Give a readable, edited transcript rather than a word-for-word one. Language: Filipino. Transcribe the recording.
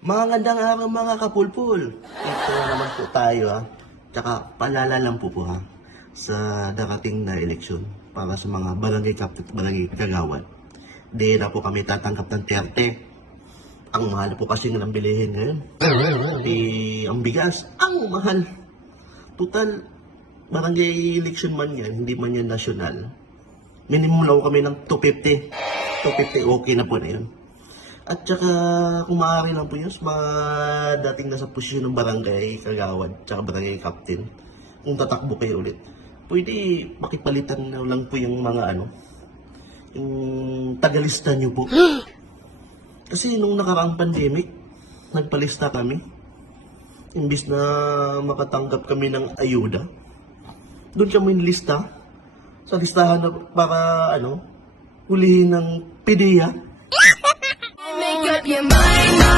Magandang araw mga kapulpul. Ito na naman po tayo Tsaka paalala lang po ha sa darating na eleksyon para sa mga barangay captain at barangay kagawad. Di na po kami tatanggap ng 30. Ang mahal po kasi ng bilihin ngayon. Ang bigas, ang mahal. Total, barangay election man yan, hindi man yan nasyonal. Minimum lang kami ng 250. 250 okay na po na yun. At saka kung maaari lang po yun, dating nasa posisyon ng barangay kagawad, tsaka barangay captain, kung tatakbo kayo ulit, pwede makipalitan na lang po yung mga yung tagalista nyo po. Kasi nung nakaraang pandemic, nagpalista kami. Imbis na makatanggap kami ng ayuda, doon kami nilista sa listahan na para hulihin ng PDEA. Make up your mind.